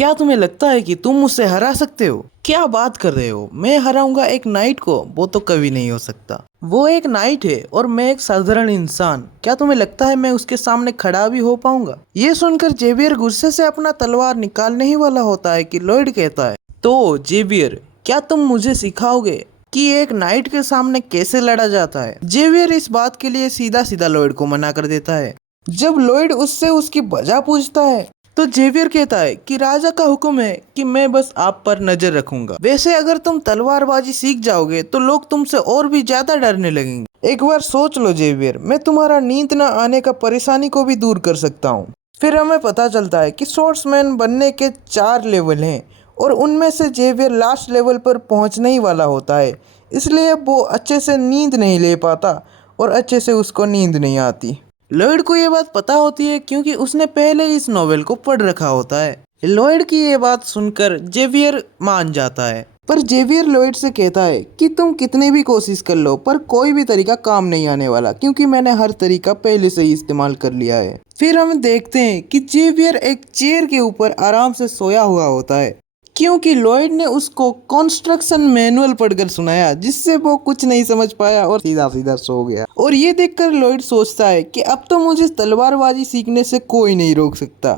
क्या तुम्हें लगता है कि तुम मुझसे हरा सकते हो? क्या बात कर रहे हो? मैं हराऊंगा एक नाइट को? वो तो कभी नहीं हो सकता। वो एक नाइट है और मैं एक साधारण इंसान। क्या तुम्हें लगता है मैं उसके सामने खड़ा भी हो पाऊंगा? ये सुनकर जेवियर गुस्से से अपना तलवार निकालने ही वाला होता है कि लॉयड कहता है, तो जेवियर, क्या तुम मुझे सिखाओगे कि एक नाइट के सामने कैसे लड़ा जाता है? जेवियर इस बात के लिए सीधा सीधा लॉयड को मना कर देता है। जब लॉयड उससे उसकी वजह पूछता है तो जेवियर कहता है कि राजा का हुक्म है कि मैं बस आप पर नजर रखूंगा। वैसे अगर तुम तलवारबाजी सीख जाओगे तो लोग तुमसे और भी ज्यादा डरने लगेंगे। एक बार सोच लो जेवियर, मैं तुम्हारा नींद न आने का परेशानी को भी दूर कर सकता हूँ। फिर हमें पता चलता है कि स्वॉर्ड्समैन बनने के 4 लेवल हैं और उनमें से जेवियर लास्ट लेवल पर पहुंचने ही वाला होता है, इसलिए वो अच्छे से नींद नहीं ले पाता और अच्छे से उसको नींद नहीं आती। लॉयड को ये बात पता होती है क्योंकि उसने पहले इस नॉवेल को पढ़ रखा होता है। लॉयड की ये बात सुनकर जेवियर मान जाता है, पर जेवियर लॉयड से कहता है कि तुम कितनी भी कोशिश कर लो पर कोई भी तरीका काम नहीं आने वाला, क्योंकि मैंने हर तरीका पहले से ही इस्तेमाल कर लिया है। फिर हम देखते हैं कि जेवियर एक चेयर के ऊपर आराम से सोया हुआ होता है, क्योंकि लॉयड ने उसको कंस्ट्रक्शन मैनुअल पढ़कर सुनाया, जिससे वो कुछ नहीं समझ पाया और सीधा सीधा सो गया। और ये देखकर लॉयड सोचता है कि अब तो मुझे तलवारबाजी सीखने से कोई नहीं रोक सकता।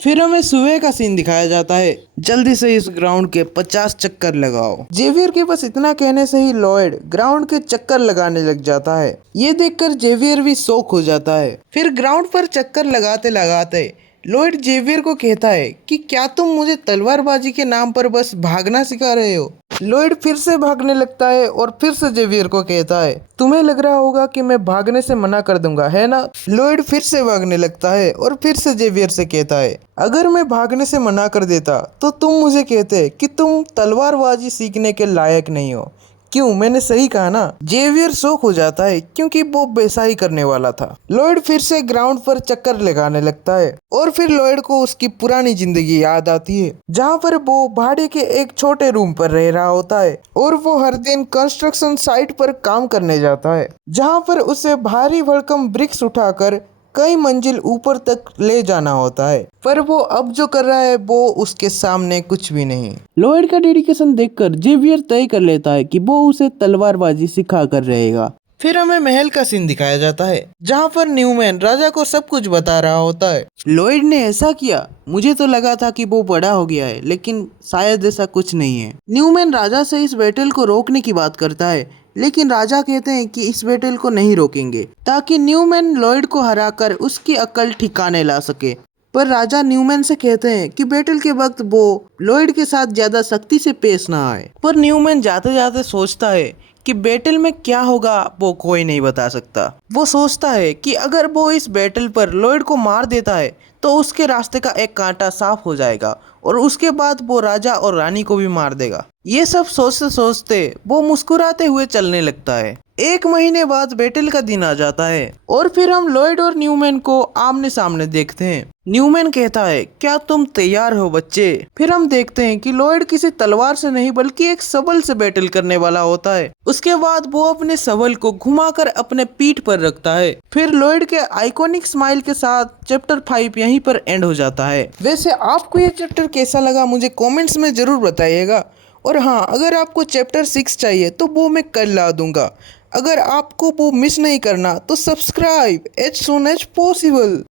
फिर हमें सुबह का सीन दिखाया जाता है। जल्दी से इस ग्राउंड के 50 चक्कर लगाओ। जेवियर के बस इतना कहने से ही लॉयड ग्राउंड के चक्कर लगाने लग जाता है। ये देखकर जेवियर भी शॉक हो जाता है। फिर ग्राउंड पर चक्कर लगाते लगाते लॉयड जेवियर को कहता है कि क्या तुम मुझे तलवारबाजी के नाम पर बस भागना सिखा रहे हो? लॉयड फिर से भागने लगता है और फिर से जेवियर को कहता है, तुम्हें लग रहा होगा कि मैं भागने से मना कर दूंगा, है ना? लॉयड फिर से भागने लगता है और फिर से जेवियर से कहता है, अगर मैं भागने से मना कर देता तो तुम मुझे कहते कि तुम तलवारबाजी सीखने के लायक नहीं हो। क्यों, मैंने सही कहा ना? जेवियर शॉक हो जाता है क्योंकि वो वैसा ही करने वाला था। लॉयड फिर से ग्राउंड पर चक्कर लगाने लगता है और फिर लॉयड को उसकी पुरानी जिंदगी याद आती है, जहाँ पर वो भाड़े के एक छोटे रूम पर रह रहा होता है और वो हर दिन कंस्ट्रक्शन साइट पर काम करने जाता है, जहाँ पर उसे भारी भरकम ब्रिक्स उठाकर कई मंजिल ऊपर तक ले जाना होता है, पर वो अब जो कर रहा है वो उसके सामने कुछ भी नहीं। लॉयड का डेडिकेशन देखकर जेवियर तय कर लेता है कि वो उसे तलवारबाजी सिखा कर रहेगा। फिर हमें महल का सीन दिखाया जाता है, जहाँ पर न्यूमैन राजा को सब कुछ बता रहा होता है। लॉयड ने ऐसा किया, मुझे तो लगा था कि वो बड़ा हो गया है, लेकिन शायद ऐसा कुछ नहीं है। न्यूमैन राजा से इस बैटल को रोकने की बात करता है, लेकिन राजा कहते हैं कि इस बैटल को नहीं रोकेंगे, ताकि न्यूमैन लॉयड को हराकर उसकी अक्ल ठिकाने ला सके। पर राजा न्यूमैन से कहते हैं कि बैटल के वक्त वो लॉयड के साथ ज्यादा सख्ती से पेश ना आए। पर न्यूमैन जाते जाते सोचता है कि बैटल में क्या होगा वो कोई नहीं बता सकता। वो सोचता है कि अगर वो इस बैटल पर लॉयड को मार देता है तो उसके रास्ते का एक कांटा साफ हो जाएगा और उसके बाद वो राजा और रानी को भी मार देगा। ये सब सोचते सोचते वो मुस्कुराते हुए चलने लगता है। 1 महीने बाद बैटल का दिन आ जाता है और फिर हम लॉयड और न्यूमैन को आमने सामने देखते हैं। न्यूमैन कहता है, क्या तुम तैयार हो बच्चे? फिर हम देखते हैं कि लॉयड किसी तलवार से नहीं बल्कि एक सबल से बैटल करने वाला होता है। उसके बाद वो अपने सबल को घुमाकर अपने पीठ पर रखता है। फिर लॉयड के आइकॉनिक स्माइल के साथ चैप्टर 5 यहीं पर एंड हो जाता है। वैसे आपको ये चैप्टर कैसा लगा मुझे कमेंट्स में जरूर बताइएगा। और हाँ, अगर आपको चैप्टर 6 चाहिए तो वो मैं कल ला दूंगा। अगर आपको वो मिस नहीं करना तो subscribe as soon as possible.